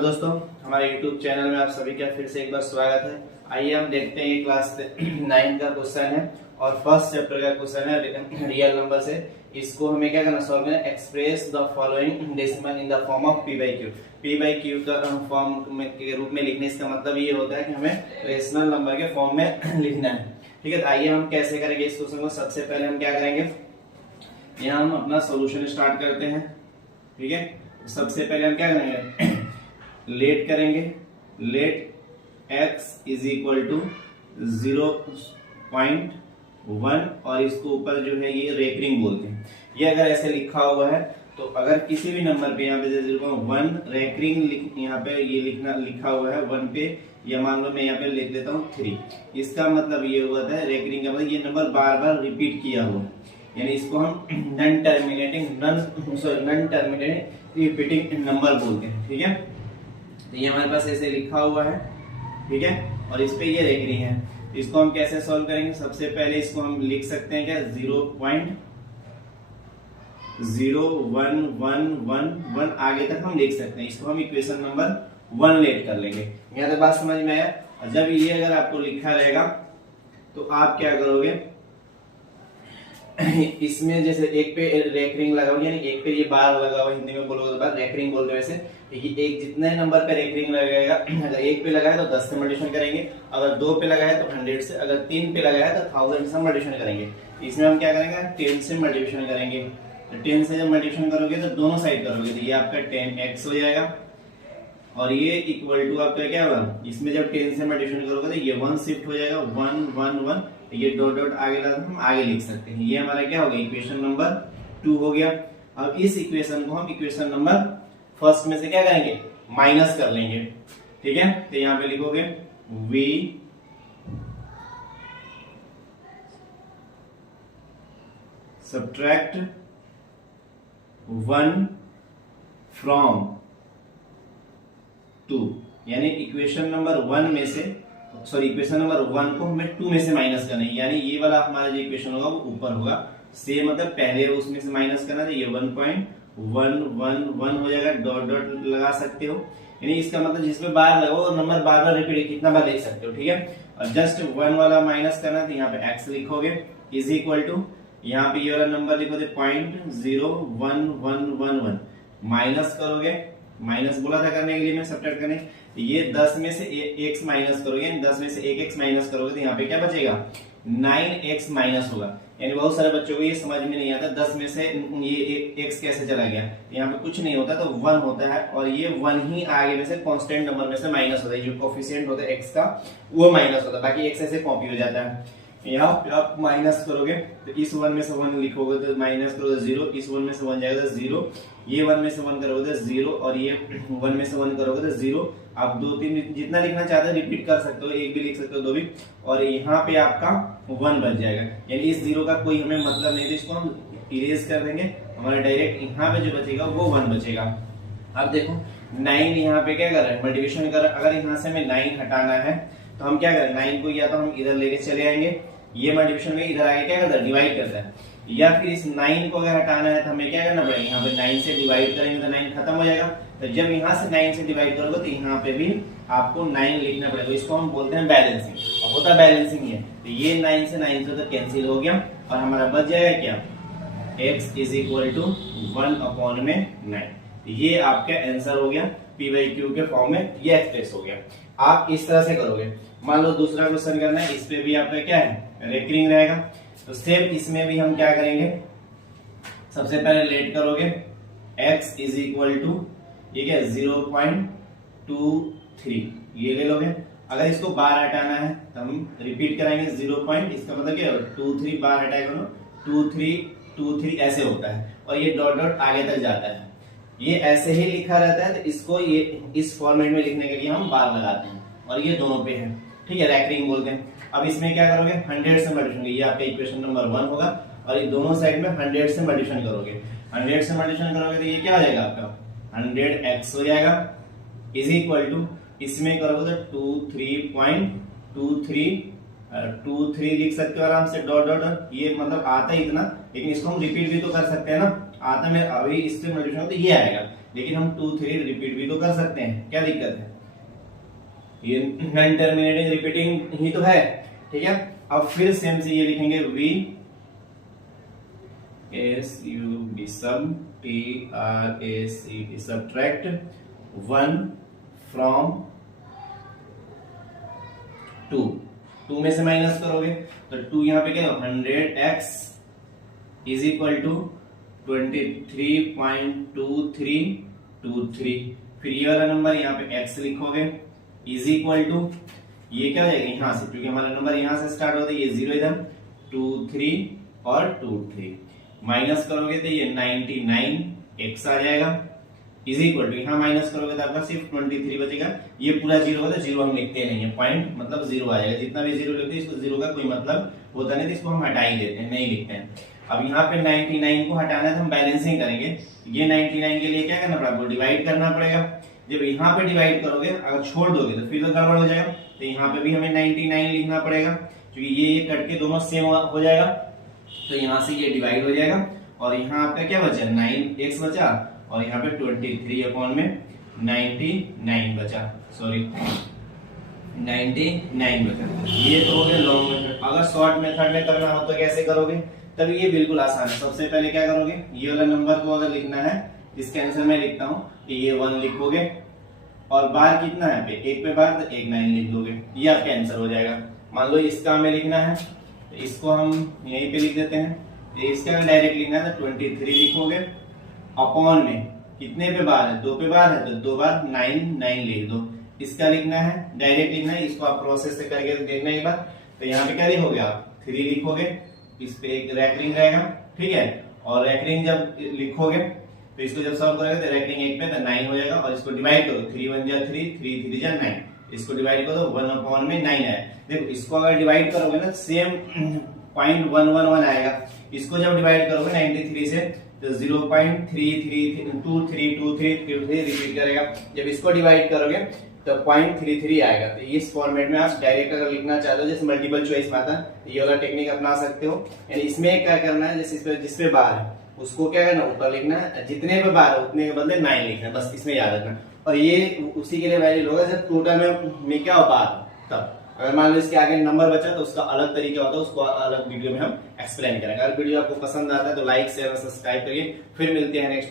दोस्तों, हमारे YouTube channel में आप सभी का फिर से एक बार स्वागत है। आइए हम देखते हैं ये क्लास 9 का क्वेश्चन है और फर्स्ट चैप्टर का क्वेश्चन है रियल नंबर से। इसको हमें क्या करना, सॉल्व करना। Express the following decimal in the form of P by Q का फॉर्म के रूप में लिखने। इसका मतलब ये होता है कि हमें रेशनल नंबर के फॉर्म में लिखना है। ठीक है, तो आइए हम कैसे करेंगे इस क्वेश्चन को। सबसे पहले हम क्या करेंगे, यहाँ हम अपना सोल्यूशन स्टार्ट करते हैं। ठीक है, सबसे पहले हम क्या करेंगे, लेट करेंगे। Let x is equal to 0.1 और इसको ऊपर जो है ये रेकरिंग बोलते हैं। ये अगर ऐसे लिखा हुआ है तो अगर किसी भी नंबर पे यहाँ पे 0.1 रेकरिंग यहाँ पे ये लिखा हुआ है 1 पे, या मान लो मैं यहाँ पे लिख देता हूँ 3, इसका मतलब ये होता है रेकरिंग का मतलब ये नंबर बार बार रिपीट किया हुआ है, यानी इसको हम नॉन टर्मिनेटिंग रिपीटिंग नंबर बोलते हैं। ठीक है, तो ये हमारे पास ऐसे लिखा हुआ है। ठीक है, और इस पे ये रेकरिंग है। इसको हम कैसे सॉल्व करेंगे, सबसे पहले इसको हम लिख सकते हैं क्या, 0.0111 आगे तक हम लिख सकते हैं। इसको हम इक्वेशन नंबर 1 लेट कर लेंगे। यहाँ तक बात समझ में आया। जब ये अगर आपको लिखा रहेगा तो आप क्या करोगे, इसमें जैसे एक पे रेकरिंग लगाओगे, यानी एक पे ये बार लगा हुआ, हिंदी में बोलोगे तो बार रेकरिंग बोलते हैं। वैसे एक जितने नंबर पे रेकरिंग लगेगा, अगर एक पे लगा है तो 10 से मल्टीप्लिकेशन करेंगे, अगर 2 पे लगा है तो 100 से, अगर 3 पे लगा है तो 1000 से मल्टीप्लिकेशन करेंगे। इसमें हम क्या करेंगे, 10 से मल्टीप्लिकेशन करेंगे। तो 10 से जब मल्टीप्लिकेशन करोगे तो दोनों साइड करोगे तो ये आपका 10x हो जाएगा और ये इक्वल टू आपका क्या होगा, इसमें जब 10 से मल्टीप्लिकेशन करोगे तो ये 1 शिफ्ट हो जाएगा, 1 1 1, ये डॉट डॉट आगे लगा हम आगे लिख सकते हैं। ये हमारा क्या हो गया, इक्वेशन नंबर 2 हो गया। अब इस इक्वेशन को हम इक्वेशन नंबर फर्स्ट में से क्या करेंगे, माइनस कर लेंगे। ठीक है, तो यहां पे लिखोगे v सब्ट्रैक्ट 1 फ्रॉम 2, यानी इक्वेशन नंबर 1 में से, सॉरी इक्वेशन नंबर 1 को हमें 2 में से माइनस करना है, यानी ये वाला हमारा जो इक्वेशन होगा वो ऊपर होगा। से मतलब पहले उसमें से माइनस करना है, ये 1.111 हो जाएगा, डॉट डॉट लगा सकते हो, यानी इसका मतलब जिसमें बार लगाओ और नंबर बार बार रिपीट कितना बार लिख सकते हो। ठीक है, और जस्ट 1 वाला माइनस करना तो यहाँ पे x लिखोगे इज इक्वल टू, यहाँ पे ये वाला नंबर लिखोगे 0.01111 माइनस करोगे, माइनस बोला था करने के लिए मैं सब्ट्रैक्ट करने, ये 10 में से x माइनस करोगे, 10 में से 1x माइनस करोगे तो यहाँ पे क्या बचेगा, 9x माइनस होगा। यानी बहुत सारे बच्चों को ये समझ में नहीं आता 10 में से ये x कैसे चला गया, यहाँ पे कुछ नहीं होता, तो 1 होता है और ये 1 ही आगे में से कांस्टेंट नंबर में से माइनस होता है, जो कोफिशिएंट होता है x का वो माइनस होता है, बाकी x ऐसे कॉपी हो जाता है। यहाँ पे आप माइनस करोगे तो इस 1 में से 1 लिखोगे तो माइनस करोगे 0, इस 1 में से 1 जाएगा तो 0, ये 1 में से 1 करोगे तो 0 और ये 1 में से 1 करोगे तो 0। आप 2 3 जितना लिखना चाहते हैं रिपीट कर सकते हो, एक भी लिख सकते हो, 2 भी, और यहाँ पे आपका 1 बच जाएगा। यानी इस 0 का कोई हमें मतलब नहीं, तो इसको हम इरेज कर देंगे, हमारा डायरेक्ट यहाँ पे जो बचेगा वो 1 बचेगा। अब देखो 9 यहाँ पे क्या कर रहा है, मल्टीप्लिकेशन कर रहा है। अगर यहाँ से हमें 9 हटाना है तो हम क्या करें, 9 को या तो हम इधर लेके चले आएंगे, ये मल्टीप्लिकेशन में इधर आगे क्या करता है, डिवाइड करता है, या फिर इस 9 को अगर हटाना है तो हमें क्या करना पड़ेगा, यहाँ पे 9 से डिवाइड करेंगे तो 9 खत्म हो जाएगा। तो जब यहाँ से 9 से डिवाइड करोगे तो यहाँ पे भी आपको 9 लिखना पड़ेगा। इसको हम बोलते हैं बैलेंसिंग, और होता बैलेंसिंग है। तो ये 9 से 9 से तो कैंसिल हो गया और हमारा बच जाएगा क्या, x इज इक्वल टू 1/9। ये आपका आंसर हो गया, p बाई क्यू के फॉर्म में ये एक्सप्रेस हो गया। आप इस तरह से करोगे। मान लो दूसरा क्वेश्चन करना है, इस पे भी आपका क्या है, रेकरिंग रहेगा, तो सेम इसमें भी हम क्या करेंगे, सबसे पहले लेट करोगे, x इज इक्वल टू ये क्या 0.23 ये ले लोगे। अगर इसको बार हटाना है तो हम रिपीट कराएंगे 0. इसका मतलब क्या है, 23 बार हटाएगा ना, 23 ऐसे होता है और ये डॉट डॉट आगे तक जाता है, ये ऐसे ही लिखा रहता है। तो इसको ये इस फॉर्मेट में लिखने के लिए हम बार लगाते हैं और ये दोनों पे है। ठीक है, रैकरिंग बोलते हैं। अब इसमें क्या करोगे, 100 से मल्टीप्लिकेशन, ये आपका इक्वेशन नंबर 1 होगा और ये दोनों साइड में 100 से मल्टीप्लिकेशन करोगे। 100 से मल्टीप्लिकेशन करोगे तो ये क्या हो जाएगा, आपका 100x हो जाएगा इज इक्वल टू, इसमें करोगे तो 23.23 लिख सकते हो आराम से, डॉट डॉट डॉट, ये मतलब आता है इतना, लेकिन इसको हम रिपीट भी तो कर सकते हैं ना, आता में अभी इससे मल्टीप्लिकेशन तो ये आएगा, लेकिन हम 2 3 रिपीट भी तो कर सकते हैं, क्या दिक्कत है? ये नॉन टर्मिनेटिंग रिपीटिंग ही तो है, ठीक है। अब फिर सेम से ये लिखेंगे V S U B sub T R A C T subtract 1 from 2 में से माइनस करोगे तो 2 यहाँ पे क्या 100x इज इक्वल टू 23.2323। फिर ये वाला नंबर यहाँ पे x लिखोगे इज इक्वल टू ये क्या हो जाएगा यहाँ से, क्योंकि हमारा नंबर यहाँ से स्टार्ट होता है, ये 0 इधर 2 3 और 2 3 माइनस करोगे तो ये 99x आ जाएगा इज इक्वल टू यहाँ माइनस करोगे तो आपका सिर्फ 23 बचेगा। ये पूरा 0 होगा तो 0 हम लिखते नहीं है, पॉइंट मतलब 0 आ जाएगा। जितना भी 0 लिखते हैं इसको 0 का कोई मतलब होता नहीं, तो इसको हम हटा ही देते हैं, नहीं लिखते हैं। अब यहाँ पे 99 को हटाना है तो हम बैलेंसिंग करेंगे। ये 99 के लिए क्या करना पड़ेगा, डिवाइड करना पड़ेगा। जब यहाँ पे डिवाइड करोगे अगर छोड़ दोगे तो फिर तो गड़बड़ हो जाएगा, तो यहाँ पे भी हमें 99 लिखना पड़ेगा, क्योंकि ये कट के दोनों सेम हो जाएगा। तो यहाँ से ये डिवाइड हो जाएगा और यहाँ आपका क्या बचा 9x बचा और यहाँ पे 23 अपॉन में 99 बचा, सॉरी 99 बचा। ये तो हो गया लॉन्ग मेथड। अगर शॉर्ट मेथड में करना हो तो कैसे करोगे, तब ये बिल्कुल आसान है। सबसे पहले क्या करोगे, ये वाला नंबर को अगर लिखना है, इसके आंसर मैं लिखता हूँ कि ये 1 लिखोगे और बार कितना है पे 1 पे बार तो 1 9 लिख दोगे, ये आपका आंसर हो जाएगा। मान लो इसका हमें लिखना है तो इसको हम यहीं पे लिख देते हैं। इसका डायरेक्ट लिखना है तो 23 लिखोगे अपॉन में कितने पे बार है 2 पे बार है तो 2 बार 9 लिख दो। इसका लिखना है डायरेक्ट लिखना है, इसको आप प्रोसेस से करके देखना एक बार। तो यहाँ पे क्या लिखोगे आप 3 लिखोगे, इस पे एक रैकरिंग रहेगा, ठीक है। और रैकरिंग जब लिखोगे तो इसको जब सॉल्व करोगे तो रैकरिंग 1 पे तो 9 हो जाएगा और इसको डिवाइड करो 3 1 जा 3 3 3 जा 9, इसको डिवाइड करो 1 अपॉन में 9 है। देखो इसको अगर डिवाइड करोगे ना सेम 0.111 आएगा। इसको जब डिवाइड करोगे 93 से तो 0.332323 रिपीट करेगा। जब इसको डिवाइड करोगे तो 0.33 आएगा। तो इस फॉर्मेट में आप डायरेक्ट अगर लिखना चाहते हो जैसे मल्टीपल चॉइस में आता है, ये वाला टेक्निक अपना सकते हो। यानी इसमें क्या करना है, जैसे जिसपे बार है उसको क्या करना ऊपर लिखना है, जितने पे बार है उतने के बदले 9 लिखना है, बस इसमें याद रखना। और ये उसी के लिए वैलिड होगा जब टोटल में क्या हो बार तब। अगर मान लो इसके आगे नंबर बचा तो उसका अलग तरीका होता है, उसको अलग वीडियो में हम एक्सप्लेन करेंगे। अगर वीडियो आपको पसंद आता है तो लाइक शेयर और सब्सक्राइब करिए। फिर मिलते हैं नेक्स्ट